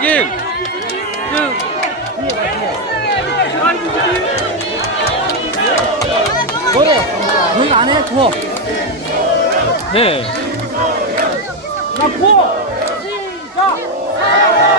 미숙인 그 뭐래? 응, 안 해? 구워. 네. 나 구워! 시작!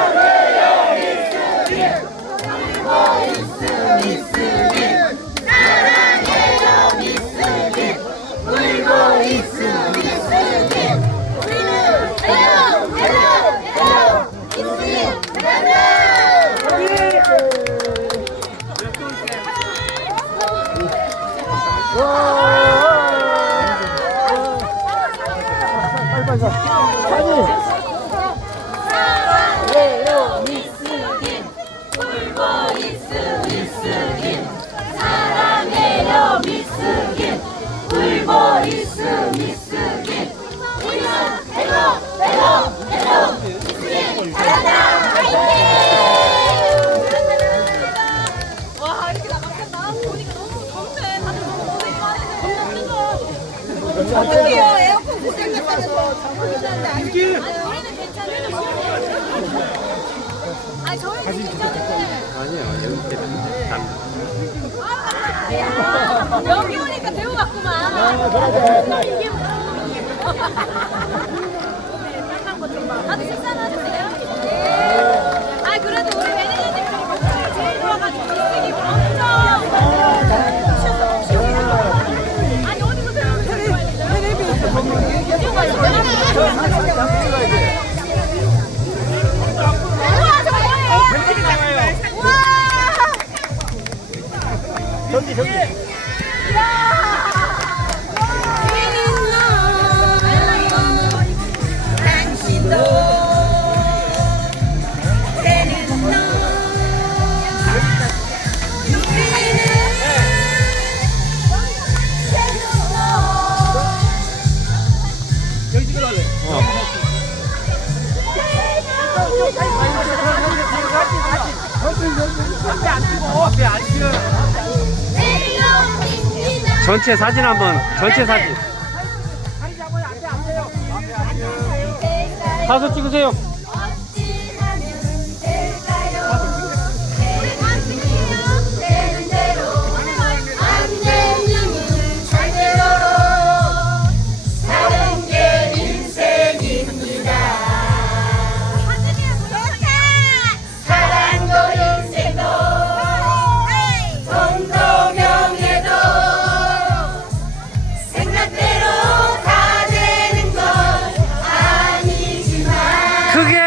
미스긴 우리는 헬로 헬로 헬로 미스긴 잘한다 어떡해요? 에어컨 고장났다면서 잠깐만요? 아니 우리는 괜찮아요 아 저희는 괜찮은데 아니요 여기 때문에 아, 여기 오니까 대우 받구만 이게 다들 식사는 전체 사진 한번 전체 사진 사진 찍으세요 together.